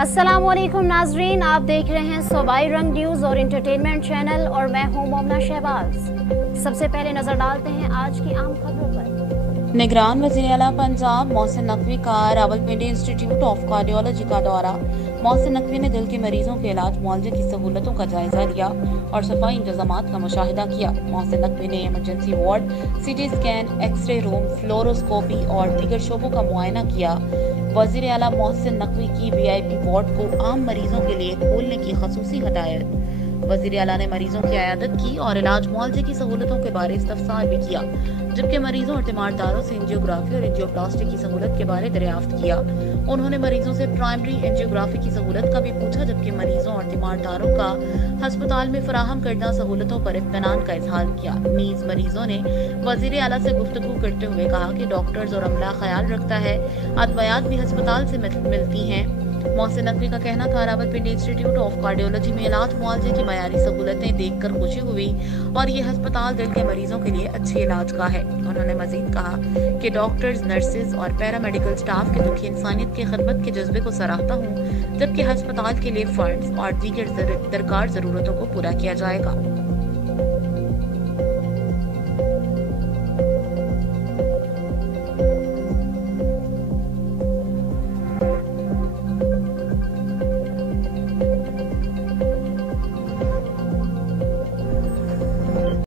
अस्सलामुअलैकुम नाजरीन, आप देख रहे हैं सूबाई रंग न्यूज़ और इंटरटेनमेंट चैनल और मैं हूं मोमना शहबाज। सबसे पहले नजर डालते हैं आज की आम खबरों पर। निगरान वज़ीर आला पंजाब मोहसिन नकवी का रावलपिंडी इंस्टीट्यूट ऑफ कार्डियोलॉजी का दौरा। मोहसिन नकवी ने दिल के मरीजों के इलाज मुआवजे की सहूलतों का जायजा लिया और सफाई इंतजामात का मुशाहिदा किया। मोहसिन नकवी ने emergency ward, CT scan, x-ray room, fluoroscopy और दीगर शोबों का मुआयना किया। वज़ीर आला मोहसिन नकवी की VIP वार्ड को आम मरीजों के लिए खोलने की खसूसी हदायत। वज़ीर आला ने मरीजों की आयादत की और इलाज मुआवजे की सहूलतों के बारे इस्तफसार भी किया, जबकि मरीजों और तीमारदारों से एंजियोग्राफी और एंजियोप्लास्टी की सहूलत के बारे दरियाफ्त किया। उन्होंने मरीजों से प्राइमरी एंजियोग्राफी की सहूलत का भी पूछा, जबकि मरीजों और तीमारदारों का अस्पताल में फराहम करदा सहूलतों पर इत्मीनान का इजहार किया। नीज मरीजों ने वज़ीर आला से गुफ्तगू करते हुए कहा कि डॉक्टर्स और अमला ख्याल रखता है, अदवायात भी अस्पताल से मिलती हैं। मोहसिन नकवी का कहना था, रावलपिंडी इंस्टीट्यूट ऑफ कार्डियोलॉजी में इलाज मुआवजे की मयारी सहूलतें देखकर खुशी हुई और ये अस्पताल दिल के मरीजों के लिए अच्छे इलाज का है। उन्होंने मजीद कहा कि डॉक्टर्स, नर्सेज और पैरामेडिकल स्टाफ के दुखी इंसानियत की खिदमत के जज्बे को सराहता हूँ, जबकि अस्पताल के लिए फंड्स और दीगर दरकार जरूरतों को पूरा किया जाएगा।